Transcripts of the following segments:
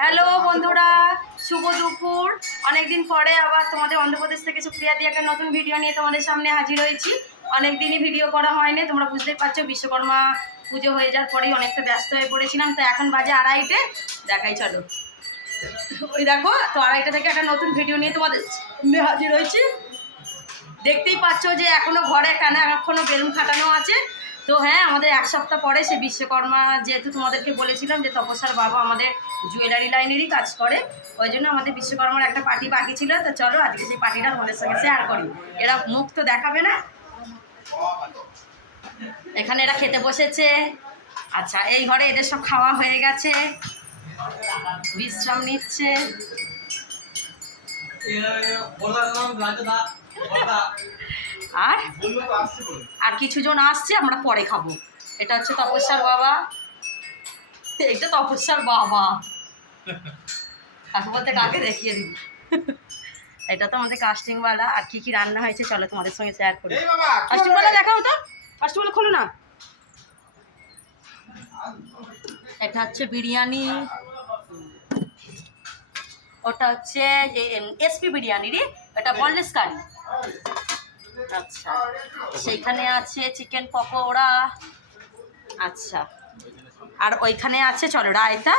Hello বন্ধুরা, শুভ দুপুর। অনেকদিন পরে আবার তোমাদের অন্ধ্রপ্রদেশ থেকে সুপ্রিয়া দিয়ে একটা নতুন ভিডিও নিয়ে তোমাদের সামনে হাজির হয়েছি। অনেকদিনই ভিডিও করা হয়নি, তোমরা বুঝতেই পারছো বিশ্বকর্মা পুজো হয়ে যাওয়ার পরেই অনেকটা ব্যস্ত হয়ে পড়েছিলাম। তো এখন বাজে 2:30, দেখাই চলো। ওই দেখো, তো 2:30 থেকে একটা নতুন ভিডিও নিয়ে তোমাদের সামনে হাজির হয়েছি। দেখতেই পাচ্ছ যে এখনও ঘরে কানা এখনও বেলুন খাটানো আছে। তো হ্যাঁ, আমাদের 1 সপ্তাহ পরে সে বিশ্বকর্মা, যেহেতু তোমাদেরকে বলেছিলাম যে তপস্যার বাবা আমাদের জুয়েলারি লাইনেরই কাজ করে, ওই জন্য আমাদের বিশ্বকর্মার একটা পার্টি বাকি ছিল। তো চলো আজকে সেই পার্টিটা তোমাদের সঙ্গে শেয়ার করি। এরা মুখ তো দেখাবে না, এখানে এরা খেতে বসেছে। আচ্ছা, এই ঘরে এদের সব খাওয়া হয়ে গেছে, বিশ্রাম নিচ্ছে। আর কিছু জন আসছে, আমরা পরে খাবো। এটা হচ্ছে তপস্যার বাবা, এটা তপস্যার বাবা, কাকে বলতে কাকে দেখিয়ে দিব। এটা তো আমাদের কাস্টিংওয়ালা। আর কি কি রান্না হয়েছে চলো তোমাদের সঙ্গে শেয়ার করি। কাস্টিংওয়ালা দেখাও তো, কাস্টিংওয়ালা খোলো না। এটা হচ্ছে বিরিয়ানি, ওটা হচ্ছে এসপি বিরিয়ানি রে, এটা বনলেস কারি। আচ্ছা, সেইখানে আছে চিকেন পকোড়া। আচ্ছা, আর ওইখানে আছে চলো রায়তা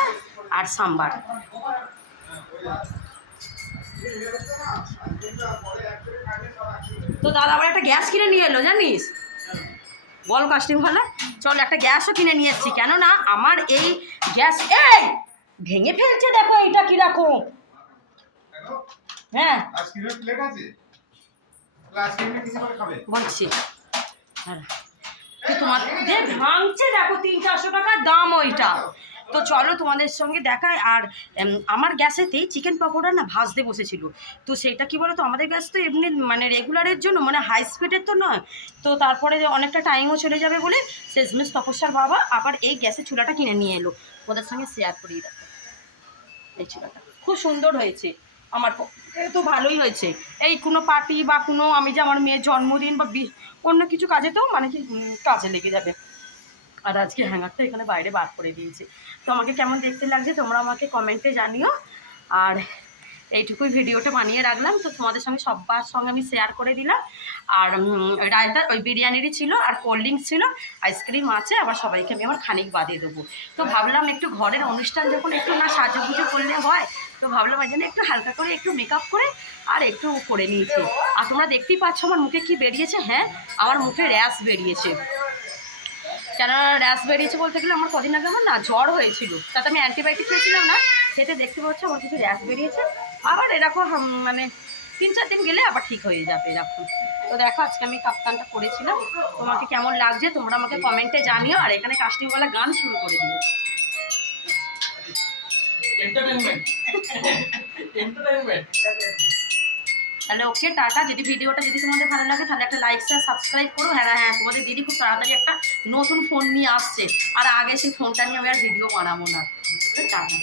আর সাম্বার। তো দাদা আবার একটা গ্যাস কিনে নিয়ে এলো জানিস, বল কাস্টিং ভালো। চল একটা গ্যাসও কিনে নিয়ে এসছি, কেননা আমার এই গ্যাস এই ভেঙে ফেলছে। দেখো এইটা কিরকম। হ্যাঁ বলছি, তোমাদের ভাঙছে দেখো, 300-400 টাকার দাম ওইটা। তো চলো তোমাদের সঙ্গে দেখায়। আর আমার গ্যাসেতেই চিকেন পকোড়া না ভাজতে বসেছিল। তো সেটা কি বলো তো, আমাদের গ্যাস তো এমনি মানে রেগুলারের জন্য, মানে হাই স্পিডের তো নয়। তো তারপরে অনেকটা টাইমও চলে যাবে বলে শেষমেশ তপস্যার বাবা আবার এই গ্যাসের চুলাটা কিনে নিয়ে এলো। ওদের সঙ্গে শেয়ার করিয়ে দেখো, এই চুলাটা খুব সুন্দর হয়েছে। আমার তো ভালোই হয়েছে। এই কোনো পার্টি বা কোনো, আমি যে আমার মেয়ের জন্মদিন বা অন্য কিছু কাজে তো মানে কি কাজে লেগে যাবে। আর আজকে হ্যাঙ্গারটা এখানে বাইরে বার করে দিয়েছি। তো আমাকে কেমন দেখতে লাগছে তোমরা আমাকে কমেন্টে জানিও। আর এইটুকুই ভিডিওটা বানিয়ে রাখলাম, তো তোমাদের সঙ্গে সবার সঙ্গে আমি শেয়ার করে দিলাম। আর রায়তা ওই বিরিয়ানিরই ছিল, আর কোল্ড ড্রিঙ্কস ছিল, আইসক্রিম আছে, আবার সবাইকে আমি আমার খানিক বাদে দেবো। তো ভাবলাম একটু ঘরের অনুষ্ঠান যখন একটু না সাজুগুজু করলে হয়, তো ভাবলাম এই জন্য একটু হালকা করে একটু মেকআপ করে আর একটু করে নিয়েছি। আর তোমরা দেখতেই পাচ্ছ আমার মুখে কি বেরিয়েছে। হ্যাঁ, আমার মুখে র্যাশ বেরিয়েছে। কেন র্যাশ বেরিয়েছে বলতে গেলে, আমার কদিন আগে আমার না জ্বর হয়েছিল, তাতে আমি অ্যান্টিবায়োটিক খেয়েছিলাম না, খেতে দেখতে পাচ্ছি আমার কিছু র্যাশ বেরিয়েছে। আবার এরকম মানে 3-4 দিন গেলে আবার ঠিক হয়ে যাবে এরকম। তো দেখো আজকে আমি কাপ্তানটা করেছিলাম, তোমাকে কেমন লাগছে তোমরা আমাকে কমেন্টে জানিও। আর এখানে কাস্টিংওয়ালা গান শুরু করে দিয়েছে। তাহলে ওকে, টাটা। যদি ভিডিওটা যদি তোমাদের ভালো লাগে তাহলে একটা লাইক শেয়ার সাবস্ক্রাইব করো। হ্যাঁ, তোমাদের দিদি খুব তাড়াতাড়ি একটা নতুন ফোন নিয়ে আসছে, আর আগে সেই ফোনটা নিয়ে আমি আর ভিডিও বানাবো না। টাটা।